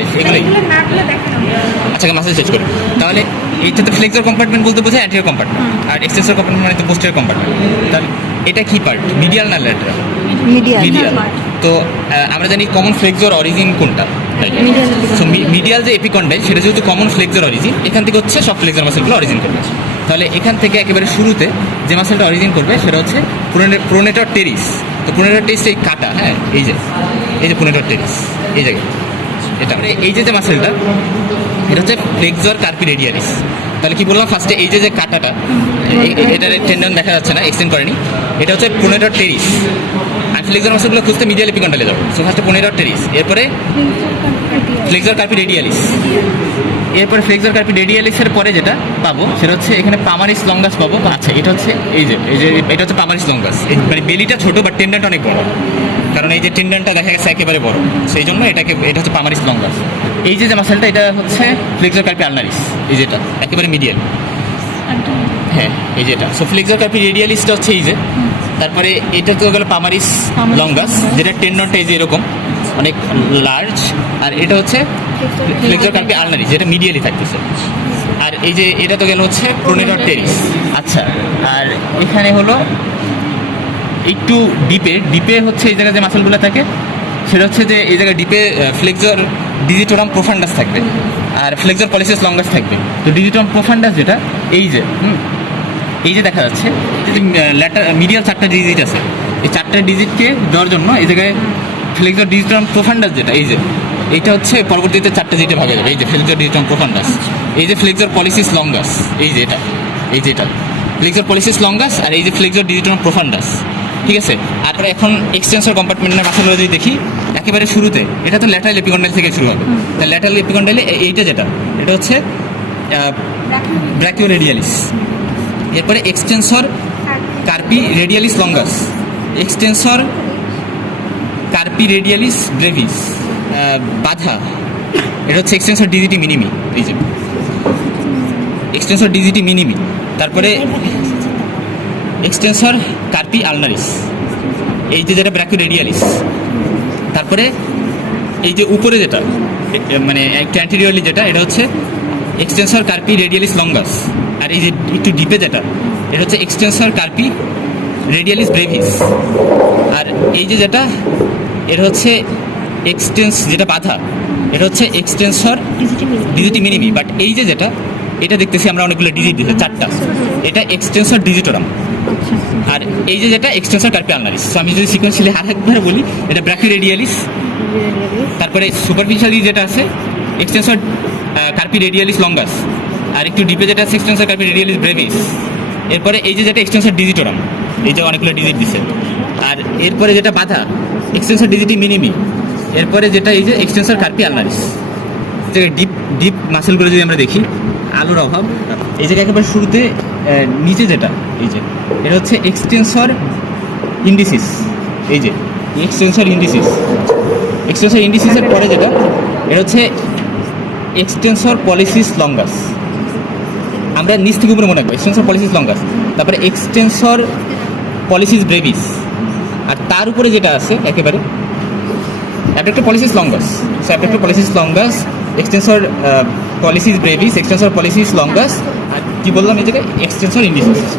এগুলোই আচ্ছা মাসেল শেষ করি তাহলে এইটা তো ফ্লেক্সর কম্পার্টমেন্ট বলতে বোঝায় অ্যান্টেরিয়র কম্পার্টমেন্ট আর এক্সটেন্সর কম্পার্টমেন্ট মানে তো পোস্টেরিয়র কম্পার্টমেন্ট। তাহলে এটা কি পার্ট, মিডিয়াল না ল্যাটারাল? মিডিয়াল। তো আমরা জানি কমন ফ্লেক্সর অরিজিন কোনটা, সো মিডিয়াল যে এপিকন্ডাইল সেটা যেহেতু কমন ফ্লেক্সর অরিজিন, এখান থেকে হচ্ছে সব ফ্লেক্সর মাসেলগুলো অরিজিন করবে। তাহলে এখান থেকে একেবারে শুরুতে যে মাসেলটা অরিজিন করবে সেটা হচ্ছে প্রোনেটর টেরিস। তো প্রোনেটর টেরিস এই কাটা, হ্যাঁ এই যে প্রোনেটর টেরিস এই জায়গায়, এটা এই যে মাসেলটা এটা হচ্ছে ফ্লেক্সর কার্পি রেডিয়ালিস। তাহলে কি বললাম ফার্স্টে, এই যে কাটাটা এটার টেন্ডন দেখা যাচ্ছে না, এক্সটেন্ড করেনি, এটা হচ্ছে প্রোনেটর টেরিস। আর ফ্লেক্সর মাসেলগুলো খুঁজতে মিডিয়াল এপিকন্ডাইলে যাবো। সো ফার্স্টে প্রোনেটর টেরিস, এরপরে ফ্লেক্সর কার্পি রেডিয়ালিস, এরপরে ফ্লেক্সর কার্পি রেডিয়ালিসের পরে যেটা পাবো সেটা হচ্ছে এখানে পামারিস লঙ্গাস পাবো। আচ্ছা এটা হচ্ছে এই যে এটা হচ্ছে পামারিস লঙ্গাস, মানে বেলিটা ছোটো বাট টেন্ডনটা অনেক বড়, কারণ এই যে টেন্ডনটা দেখা গেছে একেবারে বড়, সেই জন্য এটা হচ্ছে পামারিস লঙ্গাস। এই যে মাসেলটা এটা হচ্ছে ফ্লেক্সর কার্পি আলনারিস, এই যেটা একেবারে মিডিয়াল, হ্যাঁ এই যেটা। সো ফ্লেক্সর কার্পি রেডিয়ালিসটা হচ্ছে এই যে, তারপরে এটা তো গেল পামারিস লঙ্গাস যেটা টেন্ডনটা এই যে এরকম অনেক লার্জ, আর এটা হচ্ছে ফ্লেক্সর কার্পি আলনারিস যেটা মিডিয়ালি থাকতেছে। আর এই যে এটা তো গেল হচ্ছে প্রোনেটর টেরিস। আচ্ছা, আর এখানে হলো একটু ডিপে হচ্ছে এই জায়গায় যে মাসেলগুলো থাকে সেটা হচ্ছে যে এই জায়গায় ডিপে ফ্লেক্সর ডিজিটোরাম প্রোফান্ডাস থাকবে আর ফ্লেক্সর পলিসিস লঙ্গাস থাকবে। তো ডিজিটোরাম প্রোফান্ডাস যেটা এই যে দেখা যাচ্ছে যে মিডিয়াল 4টা ডিজিট আছে, এই 4টা ডিজিটকে দেওয়ার জন্য এই জায়গায় ফ্লেক্সর ডিজিটোরাম প্রোফান্ডাস যেটা এই যে এইটা হচ্ছে পরবর্তীতে 4টা ডিজিটে ভাগে যাবে। এই যে ফ্লেক্সর ডিজিটোরাম প্রোফান্ডাস, এই যে ফ্লেক্সর পলিসিস লঙ্গাস, এই যে এটা ফ্লেক্সর পলিসিস লঙ্গাস, আর এই যে ফ্লেক্সর ডিজিটোরাম প্রোফান্ডাস, ঠিক আছে। আর এখন এক্সটেন্সর কম্পার্টমেন্টের মাসেলগুলো যদি দেখি একেবারে শুরুতে এটা তো ল্যাটারাল এপিকন্ডাইল থেকে শুরু হবে। তাহলে ল্যাটারাল এপিকন্ডাইলে এইটা যেটা এটা হচ্ছে ব্র্যাকিও রেডিয়ালিস, এরপরে extensor কার্পি radialis longus, extensor কার্পি radialis Brevis বাধা, এটা হচ্ছে এক্সটেন্সর ডিজিটি মিনিমি, এই যে এক্সটেন্সর ডিজিটি মিনিমি। তারপরে এক্সটেন্সর কার্পি আলনারিস, এই যে যেটা ব্র্যাকিও রেডিয়ালিস। তারপরে এই যে উপরে যেটা মানে একটু অ্যান্টেরিয়রলি যেটা এটা হচ্ছে এক্সটেন্সর কার্পি রেডিয়ালিস লঙ্গাস, আর এই যে একটু ডিপে যেটা এটা হচ্ছে এক্সটেন্সর কার্পি রেডিয়ালিস ব্রেভিস। আর এই যে যেটা এটা হচ্ছে যেটা বাধা এটা হচ্ছে এক্সটেন্সর ডিজিটি মিনিমি। বাট এই যে যেটা এটা দেখতেছি আমরা অনেকগুলো ডিজিট দিতে 4টা, এটা এক্সটেন্সর ডিজিটোরাম। আর এই যে যেটা এক্সটেন্সর কার্পি আলনারিস। আমি যদি সিকোয়েন্সিয়ালি আরেকবার বলি, এটা ব্র্যাকিও রেডিয়ালিস, তারপরে সুপারফিশিয়ালি যেটা আছে এক্সটেন্সর কার্পি রেডিয়ালিস লঙ্গাস, আর একটু ডিপে যেটা আছে এক্সটেন্সর কার্পি রেডিয়ালিস ব্রেভিস। এরপরে এই যে যেটা এক্সটেন্সর ডিজিটোরাম, এই যে অনেকগুলো ডিজিট দিছে। আর এরপরে যেটা বাধা এক্সটেন্সর ডিজিটি মিনিমি, এরপরে যেটা এই যে এক্সটেন্সর কার্পি আলনারিস। যে ডিপ মাসেলগুলো যদি আমরা দেখি, আলোর অভাব, এই জায়গায় একেবারে শুরুতে নিচে যেটা এই যে এটা হচ্ছে এক্সটেন্সর ইন্ডিসিস, এই যে এক্সটেন্সর ইন্ডিসিসের পরে যেটা এটা হচ্ছে এক্সটেন্সর পলিসিস লঙ্গাস। আমরা নিচ থেকে উপরে মনে রাখবো এক্সটেন্সর পলিসিস লঙ্গাস, তারপরে এক্সটেন্সর পলিসিস ব্রেভিস, আর তার উপরে যেটা আছে একেবারে abductor pollicis longus. So abductor pollicis longus, extensor pollicis brevis, extensor pollicis longus, আর কি বললাম এই জায়গায় এক্সটেন্সর ইন্ডিসিস।